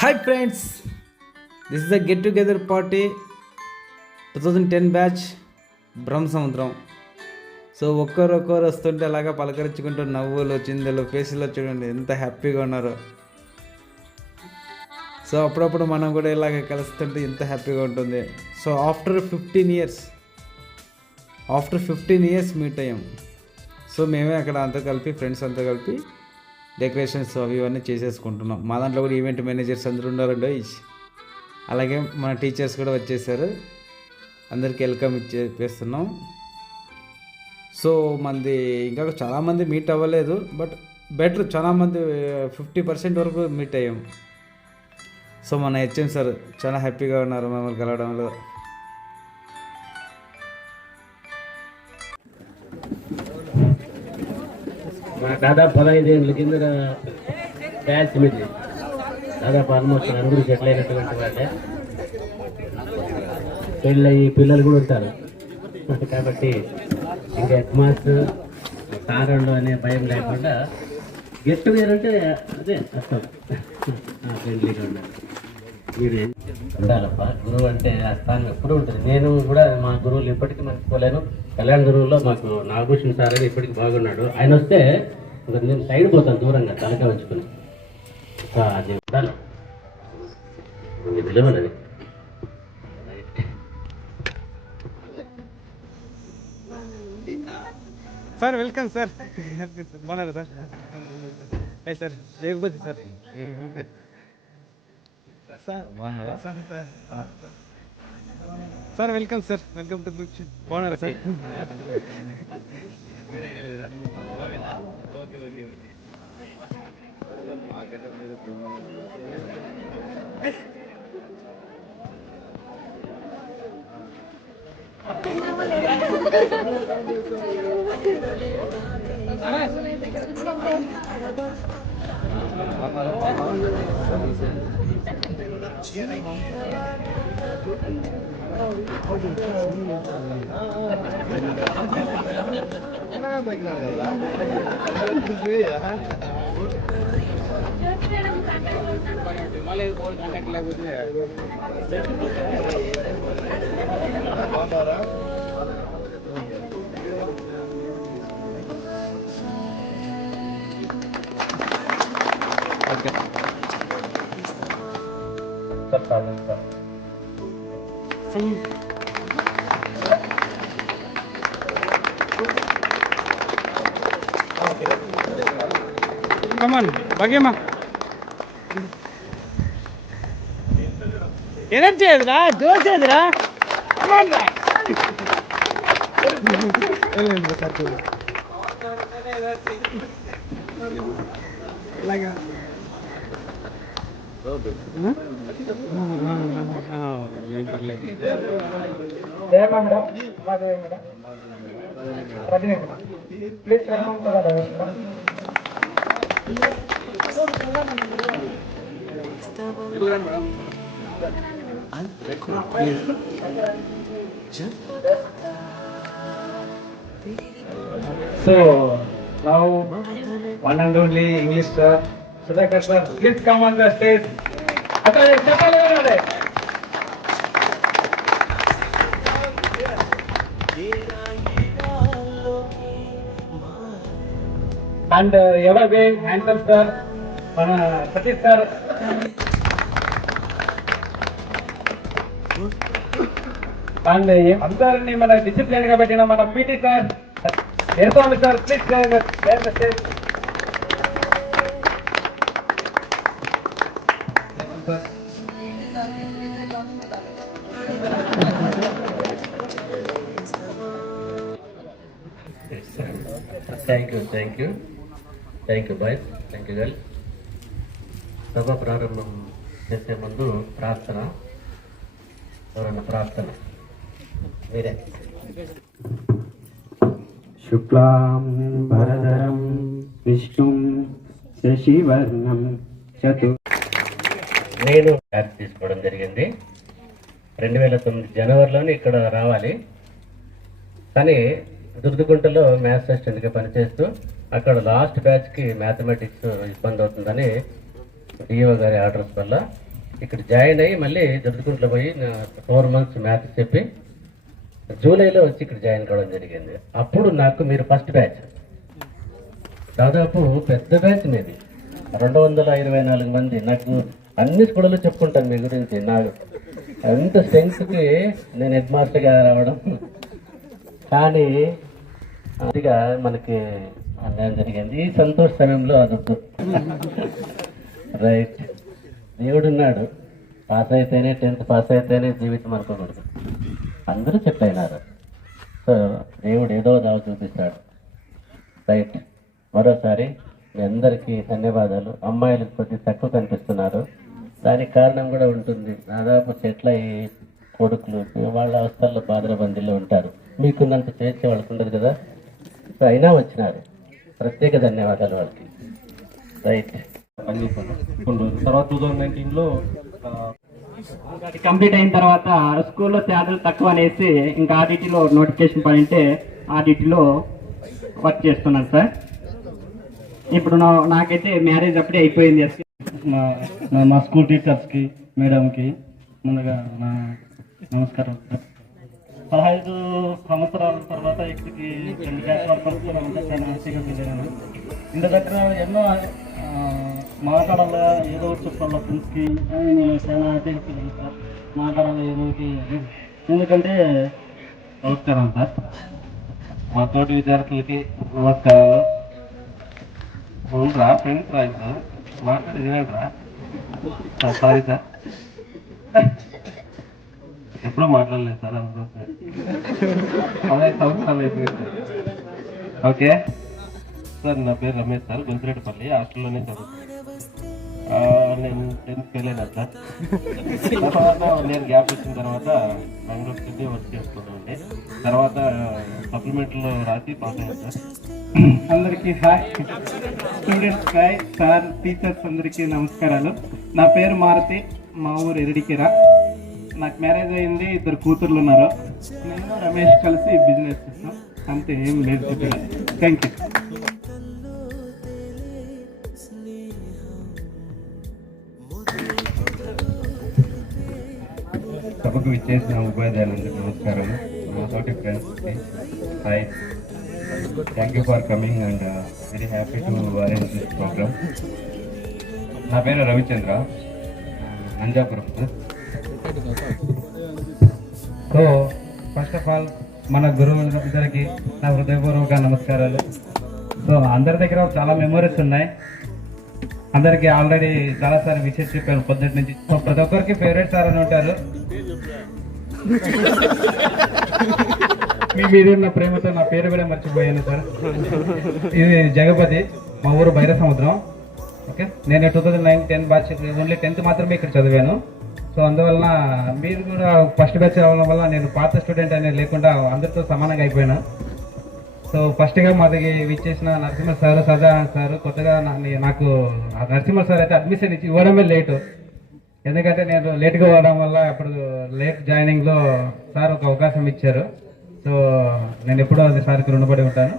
Hi friends, this is a get together party 2010 batch Brahmasamudram. So ఒక్కరొక్కరు వస్తుంటే అలాగా పలకరించుకుంటూ నవ్వులు చిందలు ఫేస్లో చూడండి ఎంత హ్యాపీగా ఉన్నారో. సో అప్పుడప్పుడు మనం కూడా ఇలాగ కలుస్తుంటే ఎంత హ్యాపీగా ఉంటుంది. సో ఆఫ్టర్ 15 ఇయర్స్ మీట్ అయ్యాం. సో మేమే అక్కడ అంతా కలిపి ఫ్రెండ్స్ అంతా కలిపి డెకరేషన్స్ అవి ఇవన్నీ చేసేసుకుంటున్నాం. మా దాంట్లో కూడా ఈవెంట్ మేనేజర్స్ అందరూ ఉన్నారండి. అలాగే మన టీచర్స్ కూడా వచ్చేసారు. అందరికి వెల్కమ్ ఇచ్చేస్తున్నాం. సో మంది ఇంకా చాలామంది మీట్ అవ్వలేదు, బట్ బెటర్ చాలామంది 50% వరకు మీట్ అయ్యాం. సో మన హెచ్ఎం సార్ చాలా హ్యాపీగా ఉన్నారు మమ్మల్ని కలవడంలో. దాదాపు 15 ఏళ్ళ కింద బ్యాచ్ మీది దాదాపు ఆల్మోస్ట్ అందరూ సెటిల్ అయినటువంటి వాళ్ళే. పెళ్ళయి పిల్లలు కూడా ఉంటారు కాబట్టి ఇంకా హెడ్ మాస్టర్ సారోళ్ళు అనే భయం లేకుండా గెట్ టుగెదర్ అంటే అదే అర్థం. ఫ్రెండ్లీగా ఉండాలి, మీరు ఉండాలప్ప. గురువు అంటే ఆ స్థానం ఎప్పుడు ఉంటుంది. నేను కూడా మా గురువులు ఇప్పటికీ మర్చిపోలేను. కళ్యాణ్ గురువులో మాకు నాగభూషణ్ సార్ అని ఇప్పటికి బాగున్నాడు. ఆయన వస్తే నేను సైడ్ పోతాను దూరంగా తలక ఉంచుకుని. అది ఉండాలి, విలువనది. Sir welcome sir. బాగున్నారు sir? Sir Jayapathi sir. Sir welcome sir, welcome to బాగున్నారా సార్? కమాన్ భాగ్యమా, ఎనర్జీ ఏదిరా, జోష్ ఏదిరా. ఇలాగా So now one and only English sir, Sudhakar sir, please come on the stage. And evergreen handsome sir, మన Satish sir. And అందరినీ మన discipline గా పెట్టిన మన PT sir Eswami sir, please thank you boys, thank you girls. సభ ప్రారంభం చేసే ముందు ప్రార్థన. ఎవరన్నా ప్రార్థన? మీరే. శుక్లాం వరదరం విష్ణుం శశివర్ణం చతు. నేను బ్యాచ్ తీసుకోవడం జరిగింది 2009 జనవరిలోనే ఇక్కడ రావాలి. కానీ దుర్దుగుంటలో మ్యాథ్స్ అసిస్టెంట్గా పనిచేస్తూ అక్కడ లాస్ట్ బ్యాచ్కి మ్యాథమెటిక్స్ ఇబ్బంది అవుతుందని డిఓ గారి ఆర్డర్స్ వల్ల ఇక్కడ జాయిన్ అయ్యి మళ్ళీ దుర్దుకుంట్లో పోయి 4 months మ్యాథ్స్ చెప్పి జూలైలో వచ్చి ఇక్కడ జాయిన్ కావడం జరిగింది. అప్పుడు నాకు మీరు ఫస్ట్ బ్యాచ్, దాదాపు పెద్ద బ్యాచ్ మీది, 224 మంది. నాకు అన్ని స్కూళ్ళలో చెప్పుకుంటాను మీ గురించి. నాకు అంత స్ట్రెంగ్త్కి నేను హెడ్ మాస్టర్గా రావడం, కానీ అదిగా మనకి అన్యాయం జరిగింది. ఈ సంతోష సమయంలో అదొద్దు. రైట్, దేవుడున్నాడు. పాస్ అయితేనే 10th పాస్ అయితేనే జీవితం అనుకోకూడదు. అందరూ సెట్ అయినారు. సో దేవుడు ఏదో దావ చూపిస్తాడు. రైట్, మరోసారి మీ అందరికీ ధన్యవాదాలు. అమ్మాయిలు కొద్దిగా తక్కువ కనిపిస్తున్నారు, దానికి కారణం కూడా ఉంటుంది. దాదాపు సెటిల్ అయ్యి కొడుకులు వాళ్ళ అవస్థల్లో బాధరబందీలో ఉంటారు. మీకున్నంత చేర్చే వాళ్ళకు ఉండదు కదా. సో అయినా వచ్చినారు, ప్రత్యేక ధన్యవాదాలు వాళ్ళకి. రైట్, పనిచేశాను కొన్ని రోజులు. తర్వాత 2019లో అది కంప్లీట్ అయిన తర్వాత స్కూల్లో తేడాలు తక్కువ అనేసి ఇంకా ఆర్డిటీలో నోటిఫికేషన్ పడింటే ఆర్డిటీలో వర్క్ చేస్తున్నాను సార్. ఇప్పుడు నాకైతే మ్యారేజ్ అప్పుడే అయిపోయింది. మా స్కూల్ టీచర్స్కి, మేడంకి ముందుగా నా నమస్కారం సార్. 15 సంవత్సరాల తర్వాత ఇక్కడికి 2 బ్యాచ్ వరకు వస్తున్నామంటే చాలా హ్యాపీగా ఫీల్ అయినాను. ఇంటి దగ్గర ఎన్నో మాట్లాడాలి, ఏదో ఒకటి చెప్పాలి ఫ్రెండ్స్కి, చాలా హ్యాపీగా ఫీల్ అయ్యాను సార్. మాట్లాడాలి ఏదో ఒకటి, ఎందుకంటే నమస్కారం సార్. మా తోటి విద్యార్థులకి నమస్కారాలు. అవునరా ఫ్రెండ్స్ రా, ఇప్పుడు మాట్లాడేదిరా. సారీ సార్, ఎప్పుడూ మాట్లాడలేదు సార్. అదే సంవత్సరాలు అయిపోయింది సార్. ఓకే సార్, నా పేరు రమేష్ సార్, గుంతిరెడ్డిపల్లి హాస్టల్లోనే చదువుతాను. నేను 10th ఫెయిల్ అయినా సార్. తర్వాత నేను గ్యాప్ వచ్చిన తర్వాత బెంగళూరు సిటీ వర్క్ చేసుకున్నామండి. తర్వాత సప్లిమెంట్లో రాసి పాస్ అయ్యాను సార్. అందరికీ hi, students hi, sir, teachers అందరికీ నమస్కారాలు. నా పేరు మారుతి, మా ఊరు ఎరడికిరా. నాకు మ్యారేజ్ అయింది, 2 కూతుర్లు ఉన్నారు. నేను రమేష్ కలిసి బిజినెస్ చేస్తాం, అంతే, ఏం లేదు చెప్పాను. Thank you. సభకు విచ్చేసిన ఉపాధ్యాయులందరికీ నమస్కారం. మా తోటి ఫ్రెండ్స్కి hi, thank you for coming and very happy to arrange this programme. నా పేరు Ravichandra, Nanjapuram. So first of all మన గురువులందరికీ నా హృదయపూర్వక నమస్కారాలు. సో అందరి దగ్గర చాలా మెమరీస్ ఉన్నాయి. అందరికీ ఆల్రెడీ చాలాసార్లు విషయం చెప్పాను పొద్దుటి నుంచి. సో ప్రతి ఒక్కరికి ఫేవరెట్ సార్ అని ఉంటారు. మీ మీద ఉన్న ప్రేమతో నా పేరు కూడా మర్చిపోయాను సార్. ఇది జగపతి, మా ఊరు బైర సముద్రం. ఓకే, నేను 2009-10 బ్యాచ్, ఓన్లీ 10th మాత్రమే ఇక్కడ చదివాను. సో అందువలన మీరు కూడా ఫస్ట్ బ్యాచ్ రావడం వల్ల నేను పాత స్టూడెంట్ అనేది లేకుండా అందరితో సమానంగా అయిపోయాను. సో ఫస్ట్గా మాది విచ్చేసిన నరసింహ సార్, సదా సార్, కొత్తగా నాకు నరసింహ సార్ అయితే అడ్మిషన్ ఇవ్వడమే లేటు. ఎందుకంటే నేను లేట్గా అవ్వడం వల్ల అప్పుడు లేట్ జాయినింగ్లో సార్ ఒక అవకాశం ఇచ్చారు. సో నేను ఎప్పుడూ అది సార్కి రుణపడి ఉంటాను.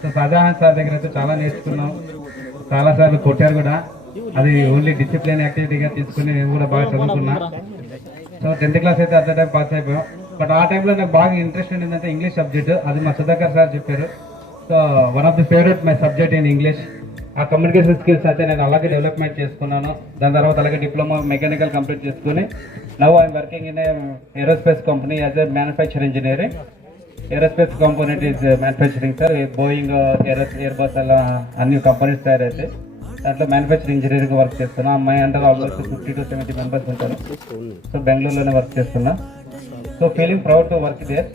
సో సదాహన్ సార్ దగ్గర అయితే చాలా నేర్చుకున్నాం, చాలాసార్లు కొట్టారు కూడా. అది ఓన్లీ డిసిప్లిన్ యాక్టివిటీగా తీసుకుని నేను కూడా బాగా చదువుకున్నా. సో 10th క్లాస్ అయితే అట్ టైం పాస్ అయిపోయాం. బట్ ఆ టైంలో నాకు బాగా ఇంట్రెస్ట్ ఏంటంటే ఇంగ్లీష్ సబ్జెక్ట్. అది మా సుధాకర్ సార్ చెప్పారు. So one of the favourite my subject in English. ఆ కమ్యూనికేషన్ స్కిల్స్ అయితే నేను అలాగే డెవలప్మెంట్ చేసుకున్నాను. దాని తర్వాత అలాగే డిప్లొమా మెకానికల్ కంప్లీట్ చేసుకుని now I'm working in aerospace company as a manufacture engineering. Aerospace component is manufacturing sir. Boeing, Airbus అలా అన్ని కంపెనీస్ తయారైతాయి. దాంట్లో మ్యానుఫ్యాక్చరింగ్ ఇంజనీరింగ్ వర్క్ చేస్తున్నా. అమ్మాయి అంటే ఆల్మోస్ట్ 50 to 70 మెంబర్స్ ఉంటారు. సో బెంగళూరులోనే వర్క్ చేస్తున్నా. So feeling proud to work there.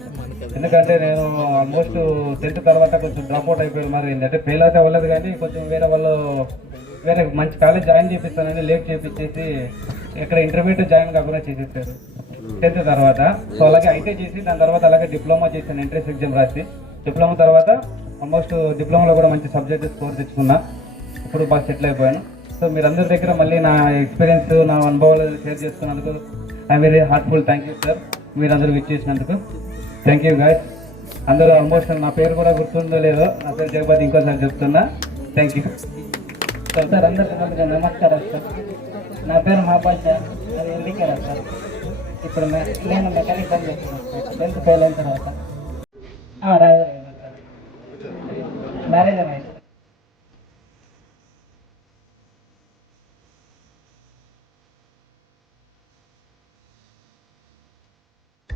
ఎందుకంటే నేను ఆల్మోస్ట్ 10th తర్వాత కొంచెం డ్రాప్అవుట్ అయిపోయాను. మరి ఏంటంటే ఫెయిల్ అయితే అవ్వలేదు, కానీ కొంచెం వేరే మంచి కాలేజ్ జాయిన్ చేపిస్తానని లేట్ చేపించేసి ఇక్కడ ఇంటర్మీడియట్ జాయిన్ కాకుండా చేసేసారు 10th తర్వాత. సో అలాగే అయితే చేసి దాని తర్వాత అలాగే డిప్లొమా చేశాను, ఎంట్రన్స్ ఎగ్జామ్ రాసి. డిప్లొమా తర్వాత ఆల్మోస్ట్ డిప్లొమాలో కూడా మంచి సబ్జెక్ట్ స్కోర్ తెచ్చుకున్నా. ఇప్పుడు బాగా సెటిల్ అయిపోయాను. సో మీరందరి దగ్గర మళ్ళీ నా ఎక్స్పీరియన్స్, నా అనుభవాలు షేర్ చేసుకున్నందుకు I very heartful. Thank you sir, మీరందరూ విచ్చేసినందుకు. Thank you guys. అందరూ ఆల్మోస్ట్ నా పేరు కూడా గుర్తుందో లేదో, నా పేరు జగపతి, ఇంకోసారి చెప్తున్నా. Thank you sir. అందరికీ నమస్కారం సార్. నా పేరు మహాపాష, అది ఎన్నికరా సార్. ఇప్పుడు నేను మెకానిక్ పని చేస్తున్నాను సార్. 10th ఫెయిల్ అయిన తర్వాత మ్యారేజ్ అయింది.